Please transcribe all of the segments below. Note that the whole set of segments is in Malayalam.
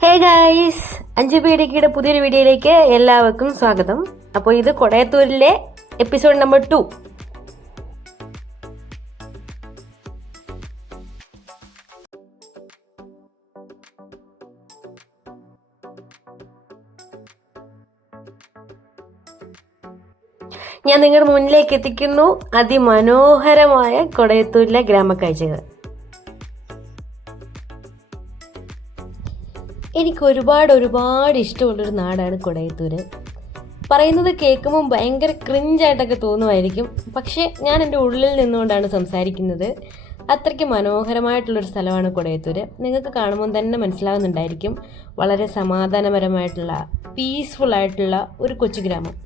ഹേ ഗായ്സ്, 5 പീടികയുടെ പുതിയൊരു വീഡിയോയിലേക്ക് എല്ലാവർക്കും സ്വാഗതം. അപ്പോൾ ഇത് കൊടയത്തൂരിലെ എപ്പിസോഡ് നമ്പർ 2. ഞാൻ നിങ്ങളുടെ മുന്നിലേക്ക് എത്തിക്കുന്നു അതിമനോഹരമായ കൊടയത്തൂരിലെ ഗ്രാമക്കാഴ്ചകൾ. എനിക്ക് ഒരുപാട് ഇഷ്ടമുള്ളൊരു നാടാണ് കൊടയത്തൂര്. പറയുന്നത് കേൾക്കുമ്പോൾ ഭയങ്കര ക്രിഞ്ചായിട്ടൊക്കെ തോന്നുമായിരിക്കും, പക്ഷേ ഞാൻ എൻ്റെ ഉള്ളിൽ നിന്നുകൊണ്ടാണ് സംസാരിക്കുന്നത്. അത്രയ്ക്ക് മനോഹരമായിട്ടുള്ളൊരു സ്ഥലമാണ് കൊടയത്തൂര്. നിങ്ങൾക്ക് കാണുമ്പോൾ തന്നെ മനസ്സിലാവുന്നുണ്ടായിരിക്കും, വളരെ സമാധാനപരമായിട്ടുള്ള പീസ്ഫുൾ ആയിട്ടുള്ള ഒരു കൊച്ചു ഗ്രാമം.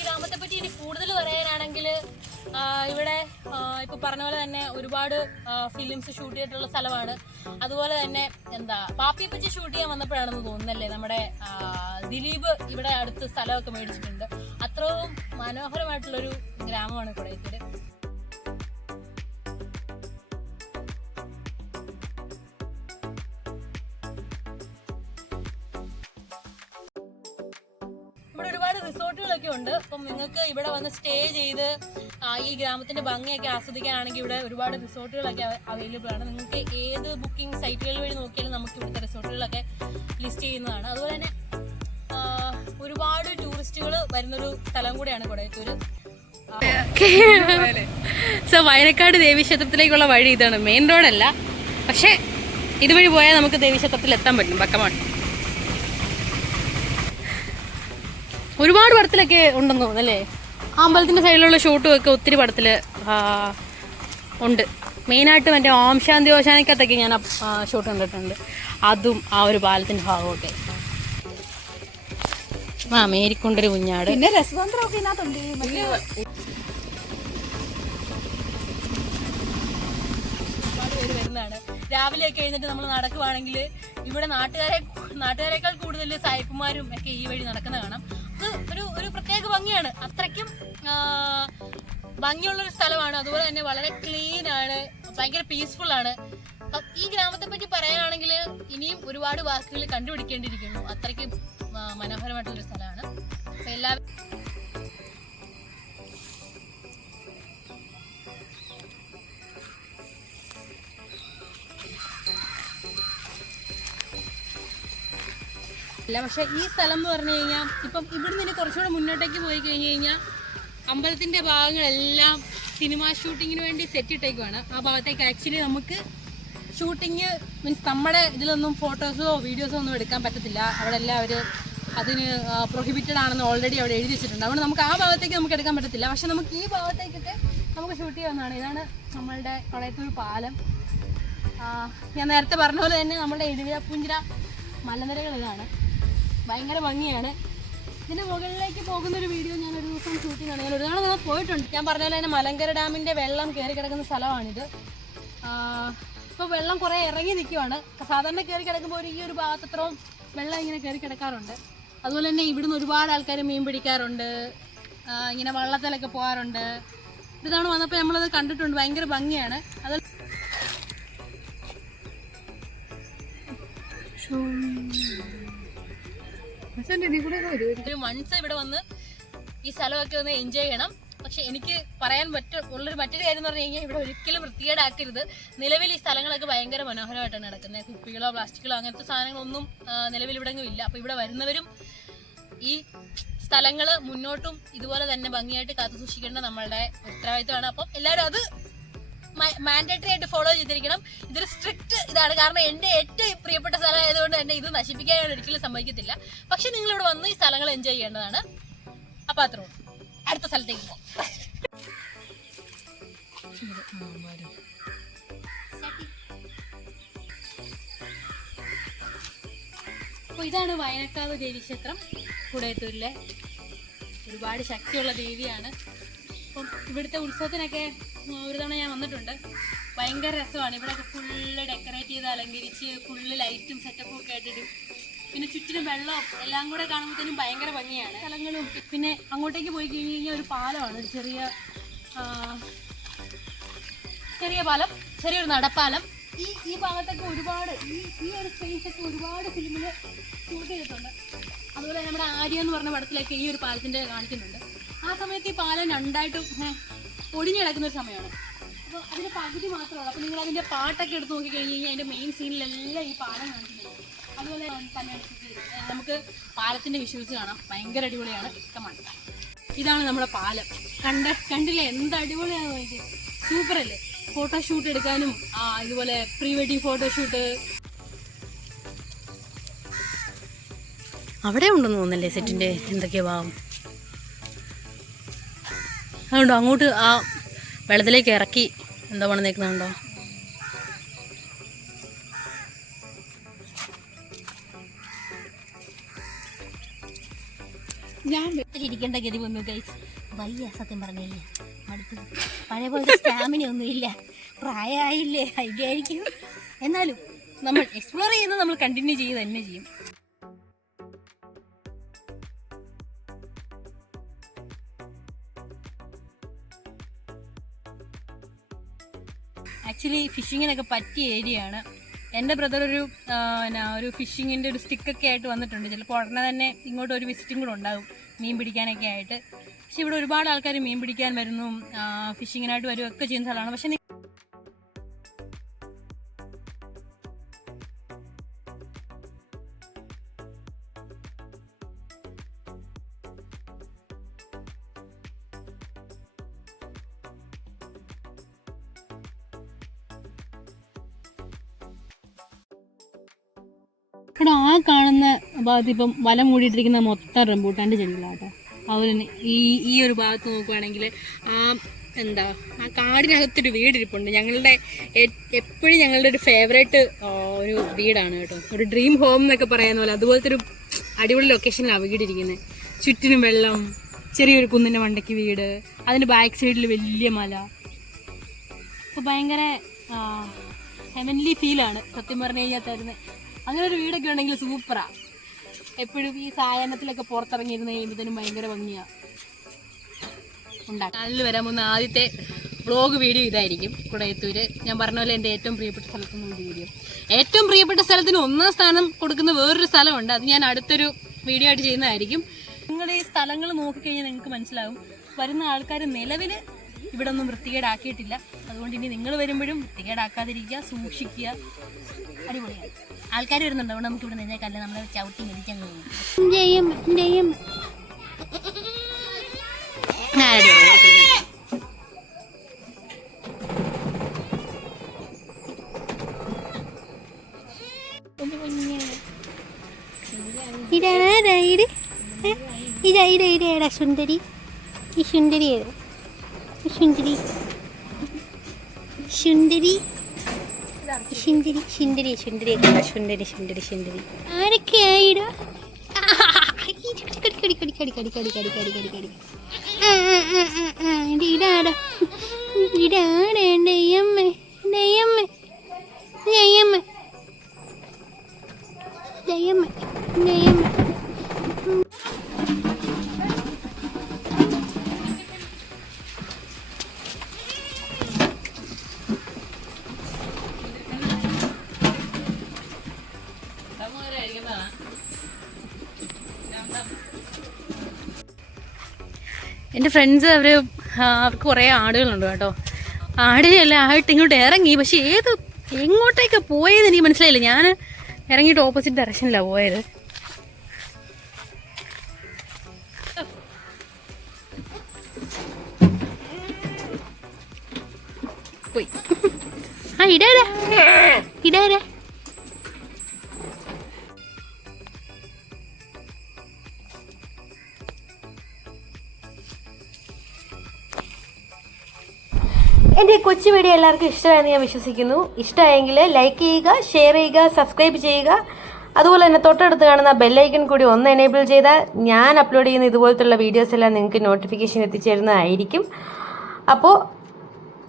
ഗ്രാമത്തെ പറ്റി ഇനി കൂടുതൽ പറയാനാണെങ്കിൽ ഇവിടെ ഇപ്പൊ പറഞ്ഞ പോലെ തന്നെ ഒരുപാട് ഫിലിംസ് ഷൂട്ട് ചെയ്തിട്ടുള്ള സ്ഥലമാണ്. അതുപോലെ തന്നെ പാപ്പിയെ പറ്റി ഷൂട്ട് ചെയ്യാൻ വന്നപ്പോഴാണെന്ന് തോന്നുന്നല്ലേ നമ്മുടെ ദിലീപ് ഇവിടെ അടുത്ത് സ്ഥലമൊക്കെ മേടിച്ചിട്ടുണ്ട്. അത്രയും മനോഹരമായിട്ടുള്ളൊരു ഗ്രാമമാണ് കൊടയത്തൂര്. ഇവിടെ ഒരുപാട് റിസോർട്ടുകളൊക്കെ ഉണ്ട്. അപ്പം നിങ്ങൾക്ക് ഇവിടെ വന്ന് സ്റ്റേ ചെയ്ത് ഈ ഗ്രാമത്തിന്റെ ഭംഗിയൊക്കെ ആസ്വദിക്കാനാണെങ്കിൽ ഇവിടെ ഒരുപാട് റിസോർട്ടുകളൊക്കെ അവൈലബിൾ ആണ്. നിങ്ങൾക്ക് ഏത് ബുക്കിംഗ് സൈറ്റുകൾ വഴി നോക്കിയാലും നമുക്ക് ഇവിടുത്തെ റിസോർട്ടുകളൊക്കെ ലിസ്റ്റ് ചെയ്യുന്നതാണ്. അതുപോലെ തന്നെ ഒരുപാട് ടൂറിസ്റ്റുകൾ വരുന്നൊരു സ്ഥലം കൂടിയാണ് കൊടയത്തൂര്. സോ വയനക്കാട് ദേവീക്ഷേത്രത്തിലേക്കുള്ള വഴി ഇതാണ്. മെയിൻ റോഡല്ല, പക്ഷെ ഇതുവഴി പോയാൽ നമുക്ക് ദേവീക്ഷേത്രത്തിൽ എത്താൻ പറ്റും. പക്കമാണ്. ഒരുപാട് പടത്തിലൊക്കെ ഉണ്ടെന്ന് തോന്നുന്നല്ലേ. അമ്പലത്തിന്റെ സൈഡിലുള്ള ഷൂട്ടും ഒക്കെ ഒത്തിരി പടത്തില് ഉണ്ട്. മെയിനായിട്ട് മറ്റേ ഓം ശാന്തി ഓശാനക്കത്തൊക്കെ ഞാൻ ഷൂട്ട് കണ്ടിട്ടുണ്ട്. അതും ആ ഒരു പാലത്തിന്റെ ഭാഗമൊക്കെ. മേരിക്കൊണ്ടൊരു കുഞ്ഞാട്, പിന്നെ രസതന്ത്രമൊക്കെ ഇതിനകത്തുണ്ട്. വരുന്നതാണ്. രാവിലെയൊക്കെ എഴുന്നിട്ട് നമ്മൾ നടക്കുവാണെങ്കിൽ ഇവിടെ നാട്ടുകാരെക്കാൾ കൂടുതൽ സായിപ്പുമാരും ഒക്കെ ഈ വഴി നടക്കുന്ന കാണാം. അത് ഒരു പ്രത്യേക ഭംഗിയാണ്. അത്രയ്ക്കും ഭംഗിയുള്ളൊരു സ്ഥലമാണ്. അതുപോലെ തന്നെ വളരെ ക്ലീൻ ആണ്, ഭയങ്കര പീസ്ഫുൾ ആണ്. ഈ ഗ്രാമത്തെ പറ്റി പറയാനാണെങ്കിൽ ഇനിയും ഒരുപാട് വാക്കുകൾ കണ്ടുപിടിക്കേണ്ടിയിരിക്കുന്നു. അത്രയ്ക്ക് മനോഹരമായിട്ടുള്ളൊരു സ്ഥലമാണ്. അപ്പൊ എല്ലാവരും അല്ല. പക്ഷെ ഈ സ്ഥലം എന്ന് പറഞ്ഞു കഴിഞ്ഞാൽ ഇപ്പം ഇവിടുന്ന് ഇനി കുറച്ചുകൂടെ മുന്നോട്ടേക്ക് പോയി കഴിഞ്ഞ് കഴിഞ്ഞാൽ അമ്പലത്തിന്റെ ഭാഗങ്ങളെല്ലാം സിനിമ ഷൂട്ടിങ്ങിന് വേണ്ടി സെറ്റ് ഇട്ടേക്കുവാണ്. ആ ഭാഗത്തേക്ക് ആക്ച്വലി നമുക്ക് ഷൂട്ടിങ് മീൻസ് നമ്മുടെ ഇതിലൊന്നും ഫോട്ടോസോ വീഡിയോസോ ഒന്നും എടുക്കാൻ പറ്റത്തില്ല. അവിടെ എല്ലാം അവർ അതിന് പ്രൊഹിബിറ്റഡ് ആണെന്ന് ഓൾറെഡി അവിടെ എഴുതി വെച്ചിട്ടുണ്ട്. അതുകൊണ്ട് നമുക്ക് ആ ഭാഗത്തേക്ക് നമുക്ക് എടുക്കാൻ പറ്റത്തില്ല. പക്ഷെ നമുക്ക് ഈ ഭാഗത്തേക്കൊക്കെ നമുക്ക് ഷൂട്ട് ചെയ്യാവുന്നതാണ്. ഇതാണ് നമ്മളുടെ കൊടയത്തൂർ പാലം. ഞാൻ നേരത്തെ പറഞ്ഞ പോലെ തന്നെ നമ്മുടെ ഇടുവിഴപ്പുഞ്ചിറ മലനിരകൾ ഇതാണ്. ഭയങ്കര ഭംഗിയാണ്. ഇതിൻ്റെ മുകളിലേക്ക് പോകുന്നൊരു വീഡിയോ ഞാൻ ഒരു ദിവസം ഷൂട്ടിംഗ് ആണ്. ഞാൻ ഒരു തവണ നിങ്ങൾ പോയിട്ടുണ്ട്. ഞാൻ പറഞ്ഞ പോലെ തന്നെ മലങ്കര ഡാമിൻ്റെ വെള്ളം കയറി കിടക്കുന്ന സ്ഥലമാണിത്. ഇപ്പോൾ വെള്ളം കുറേ ഇറങ്ങി നിൽക്കുവാണ്. സാധാരണ കയറി കിടക്കുമ്പോൾ ഈ ഒരു ഭാഗത്തത്രയും വെള്ളം ഇങ്ങനെ കയറി കിടക്കാറുണ്ട്. അതുപോലെ തന്നെ ഇവിടുന്ന് ഒരുപാട് ആൾക്കാർ മീൻ പിടിക്കാറുണ്ട്, ഇങ്ങനെ വള്ളത്തിലൊക്കെ പോകാറുണ്ട്. ഇതാണ് വന്നപ്പോൾ നമ്മളത് കണ്ടിട്ടുണ്ട്. ഭയങ്കര ഭംഗിയാണ്. അത് വൺസ് ഇവിടെ വന്ന് ഈ സ്ഥലമൊക്കെ ഒന്ന് എൻജോയ് ചെയ്യണം. പക്ഷെ എനിക്ക് പറയാൻ ഉള്ളൊരു മറ്റൊരു കാര്യം എന്ന് പറഞ്ഞു കഴിഞ്ഞാൽ ഇവിടെ ഒരിക്കലും വൃത്തികേടാക്കരുത്. നിലവിൽ ഈ സ്ഥലങ്ങളൊക്കെ ഭയങ്കര മനോഹരമായിട്ടാണ് നടക്കുന്നത്. കുപ്പികളോ പ്ലാസ്റ്റിക്കുകളോ അങ്ങനത്തെ സാധനങ്ങളൊന്നും നിലവിൽ ഇവിടെ ഇല്ല. അപ്പോൾ ഇവിടെ വരുന്നവരും ഈ സ്ഥലങ്ങൾ മുന്നോട്ടും ഇതുപോലെ തന്നെ ഭംഗിയായിട്ട് കാത്തു സൂക്ഷിക്കേണ്ട നമ്മളുടെ ഉത്തരവാദിത്തമാണ്. അപ്പം എല്ലാവരും അത് മാൻഡേറ്ററി ആയിട്ട് ഫോളോ ചെയ്തിരിക്കണം. ഇതൊരു സ്ട്രിക്റ്റ് ഇതാണ്. കാരണം എൻ്റെ ഏറ്റവും പ്രിയപ്പെട്ട സ്ഥലം ആയതുകൊണ്ട് തന്നെ ഇത് നശിപ്പിക്കാൻ ഒരിക്കലും സമ്മതിക്കത്തില്ല. പക്ഷെ നിങ്ങളിവിടെ വന്ന് ഈ സ്ഥലങ്ങൾ എൻജോയ് ചെയ്യേണ്ടതാണ്. അപ്പം അത്രയും അടുത്ത സ്ഥലത്തേക്ക് പോകും. അപ്പോൾ ഇതാണ് വയനക്കാവ് ദേവീക്ഷേത്രം. കൊടയത്തൂരിലെ ഒരുപാട് ശക്തിയുള്ള ദേവിയാണ്. അപ്പം ഇവിടുത്തെ ഉത്സവത്തിനൊക്കെ ഒരു തവണ ഞാൻ വന്നിട്ടുണ്ട്. ഭയങ്കര രസമാണ്. ഇവിടെയൊക്കെ ഫുള്ള് ഡെക്കറേറ്റ് ചെയ്ത് അലങ്കരിച്ച് ഫുള്ള് ലൈറ്റും സെറ്റപ്പും ഒക്കെ ആയിട്ടിടും. പിന്നെ ചുറ്റിനും വെള്ളവും എല്ലാം കൂടെ കാണുമ്പോഴത്തേനും ഭയങ്കര ഭംഗിയാണ്. സ്ഥലങ്ങളും പിന്നെ അങ്ങോട്ടേക്ക് പോയി കഴിഞ്ഞ് കഴിഞ്ഞാൽ ഒരു പാലമാണ്, ഒരു ചെറിയ പാലം, ചെറിയൊരു നടപ്പാലം. ഈ ഭാഗത്തൊക്കെ ഒരുപാട് ഈ ഒരു സ്പേസൊക്കെ ഒരുപാട് ഫിലിമിൽ ഷൂട്ട് ചെയ്തിട്ടുണ്ട്. അതുപോലെ നമ്മുടെ ആര്യ എന്ന് പറഞ്ഞ പടത്തിലൊക്കെ ഈ ഒരു പാലത്തിൻ്റെ കാണിക്കുന്നുണ്ട്. ആ സമയത്ത് ഈ പാലം രണ്ടായിട്ടും ഒടിഞ്ഞു കിടക്കുന്ന ഒരു സമയമാണ്. അപ്പോൾ അതിൻ്റെ പകുതി മാത്രമുള്ളൂ. അപ്പോൾ നിങ്ങൾ അതിൻ്റെ പാട്ടൊക്കെ എടുത്ത് നോക്കി കഴിഞ്ഞ് കഴിഞ്ഞാൽ അതിൻ്റെ മെയിൻ സീനിലെല്ലാം ഈ പാലം കാണിക്കുന്നുണ്ട്. അതുപോലെ തന്നെയാണ് നമുക്ക് പാലത്തിൻ്റെ വിഷ്വൽസ് കാണാം, ഭയങ്കര അടിപൊളിയാണ്. കമാണ്, ഇതാണ് നമ്മുടെ പാലം. കണ്ടില്ലേ എന്ത് അടിപൊളിയാണ് നോക്കി, സൂപ്പറല്ലേ. ഫോട്ടോഷൂട്ട് എടുക്കാനും ഇതുപോലെ പ്രീ വെഡിങ് ഫോട്ടോഷൂട്ട് അവിടെ ഉണ്ടെന്ന് തോന്നുന്നല്ലേ സെറ്റിൻ്റെ എന്തൊക്കെയാ ഭാഗം. അതുകൊണ്ടോ അങ്ങോട്ട് ആ വെള്ളത്തിലേക്ക് ഇറക്കി എന്താ പണിതേക്കുന്നുണ്ടോ. ഞാൻ ഇരിക്കേണ്ട ഗതി വന്നു ഗൈസ്. വയ്യ സത്യം പറഞ്ഞില്ലേ, അടുത്ത് പഴയ പോലെ സ്റ്റാമിന ഒന്നുമില്ല, പ്രായമായില്ലേ ആയിരിക്കും. എന്നാലും നമ്മൾ എക്സ്പ്ലോർ ചെയ്യുന്നത് നമ്മൾ കണ്ടിന്യൂ ചെയ്യുക തന്നെ ചെയ്യും. ആക്ച്വലി ഫിഷിങ്ങിനൊക്കെ പറ്റിയ ഏരിയയാണ്. എൻ്റെ ബ്രദർ ഒരു ഫിഷിങ്ങിൻ്റെ ഒരു സ്റ്റിക്കൊക്കെ ആയിട്ട് വന്നിട്ടുണ്ട്. ചിലപ്പോൾ ഉടനെ തന്നെ ഇങ്ങോട്ട് ഒരു വിസിറ്റും കൂടെ ഉണ്ടാകും മീൻ പിടിക്കാനൊക്കെ ആയിട്ട്. പക്ഷെ ഇവിടെ ഒരുപാട് ആൾക്കാർ മീൻ പിടിക്കാൻ വരുന്നു, ഫിഷിങ്ങിനായിട്ട് വരുമൊക്കെ ചെയ്യുന്ന സ്ഥലമാണ്. പക്ഷെ ഇവിടെ ആ കാണുന്ന ഭാഗത്ത് ഇപ്പം വല മൂടിയിട്ടിരിക്കുന്ന മൊത്തം റംബൂട്ടാൻ്റെ ചെടികളാട്ടോ. അതുപോലെ ഈ ഒരു ഭാഗത്ത് നോക്കുവാണെങ്കിൽ ആ കാടിനകത്തൊരു വീടിരിപ്പുണ്ട്. ഞങ്ങളുടെ എപ്പോഴും ഞങ്ങളുടെ ഒരു ഫേവറേറ്റ് ഒരു വീടാണ് കേട്ടോ, ഒരു ഡ്രീം ഹോം എന്നൊക്കെ പറയുന്ന പോലെ. അതുപോലത്തെ ഒരു അടിപൊളി ലൊക്കേഷനിലാണ് വീടിരിക്കുന്നത്. ചുറ്റിനും വെള്ളം, ചെറിയൊരു കുന്നിൻ്റെ മണ്ടയ്ക്ക് വീട്, അതിൻ്റെ ബാക്ക് സൈഡിൽ വലിയ മല. അപ്പോൾ ഭയങ്കര ഹെവൻലി ഫീലാണ് സത്യം പറഞ്ഞു കഴിഞ്ഞാൽ തരുന്നത്. അങ്ങനെ ഒരു വീടൊക്കെ ഉണ്ടെങ്കിൽ സൂപ്പറാ. എപ്പോഴും ഈ സായാഹ്നത്തിലൊക്കെ പുറത്തിറങ്ങിയിരുന്ന് കഴിയുമ്പോഴത്തേനും ഭയങ്കര ഭംഗിയാണ് ഉണ്ടാക്കും. അതിൽ വരാൻ പോകുന്ന ആദ്യത്തെ വ്ളോഗ് വീഡിയോ ഇതായിരിക്കും, കുടയത്തൂര്. ഞാൻ പറഞ്ഞ പോലെ എൻ്റെ ഏറ്റവും പ്രിയപ്പെട്ട സ്ഥലത്തുനിന്ന് വീഡിയോ. ഏറ്റവും പ്രിയപ്പെട്ട സ്ഥലത്തിന് 1ാം സ്ഥാനം കൊടുക്കുന്ന വേറൊരു സ്ഥലമുണ്ട്, അത് ഞാൻ അടുത്തൊരു വീഡിയോ ആയിട്ട് ചെയ്യുന്നതായിരിക്കും. നിങ്ങൾ ഈ സ്ഥലങ്ങൾ നോക്കിക്കഴിഞ്ഞാൽ നിങ്ങൾക്ക് മനസ്സിലാവും, വരുന്ന ആൾക്കാർ നിലവിൽ ഇവിടെ ഒന്നും വൃത്തികേടാക്കിയിട്ടില്ല. അതുകൊണ്ട് ഇനി നിങ്ങൾ വരുമ്പോഴും വൃത്തികേടാക്കാതിരിക്കുക, സൂക്ഷിക്കുക. അടിപൊളിയാണ്. ആൾക്കാർ വരുന്നുണ്ട്, അതുകൊണ്ട് നമുക്ക് ഇവിടെ നിന്നേക്കല്ല, നമ്മൾ ചവിട്ടി മെതിക്കാൻ പോകും. ഇതാ സുന്ദരി, ഈ സുന്ദരി സുന്ദരി സുന്ദരി സുന്ദരി സുന്ദരി സുന്ദരി സുന്ദരി സുന്ദരി സുന്ദരി ആരൊക്കെയായിടാ ഇടാടാ ഇടാട നെയ്യമ്മ നെയ്യമ്മ നെയ്യമ്മ നെയ്യമ്മ നെയ്യമ്മ. എൻ്റെ ഫ്രണ്ട്സ് അവർക്ക് കുറേ ആടുകളുണ്ട് കേട്ടോ. ആടിനെല്ലാം ആയിട്ട് ഇങ്ങോട്ട് ഇറങ്ങി, പക്ഷെ എങ്ങോട്ടേക്കാണ് പോയതെന്ന് എനിക്ക് മനസ്സിലായില്ല. ഞാൻ ഇറങ്ങിയിട്ട് ഓപ്പോസിറ്റ് ഡയറക്ഷനിലാണ് പോയത്. പോയി ഇടാരാ ഇടാരാ. എൻ്റെ ഈ കൊച്ചു വീഡിയോ എല്ലാവർക്കും ഇഷ്ടമായെന്ന് ഞാൻ വിശ്വസിക്കുന്നു. ഇഷ്ടമായെങ്കിൽ ലൈക്ക് ചെയ്യുക, ഷെയർ ചെയ്യുക, സബ്സ്ക്രൈബ് ചെയ്യുക. അതുപോലെ തന്നെ തൊട്ടടുത്ത് കാണുന്ന ബെല്ലൈക്കൺ കൂടി ഒന്ന് എനേബിൾ ചെയ്താൽ ഞാൻ അപ്ലോഡ് ചെയ്യുന്ന ഇതുപോലത്തുള്ള വീഡിയോസ് എല്ലാം നിങ്ങൾക്ക് നോട്ടിഫിക്കേഷൻ എത്തിച്ചേരുന്നതായിരിക്കും. അപ്പോൾ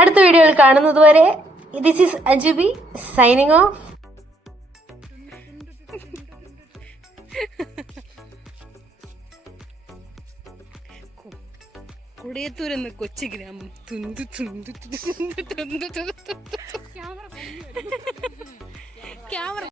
അടുത്ത വീഡിയോയിൽ കാണുന്നത് വരെ this is അജുബി signing off. Kodayathur എന്ന കൊച്ചു ഗ്രാമം. ക്യാമറ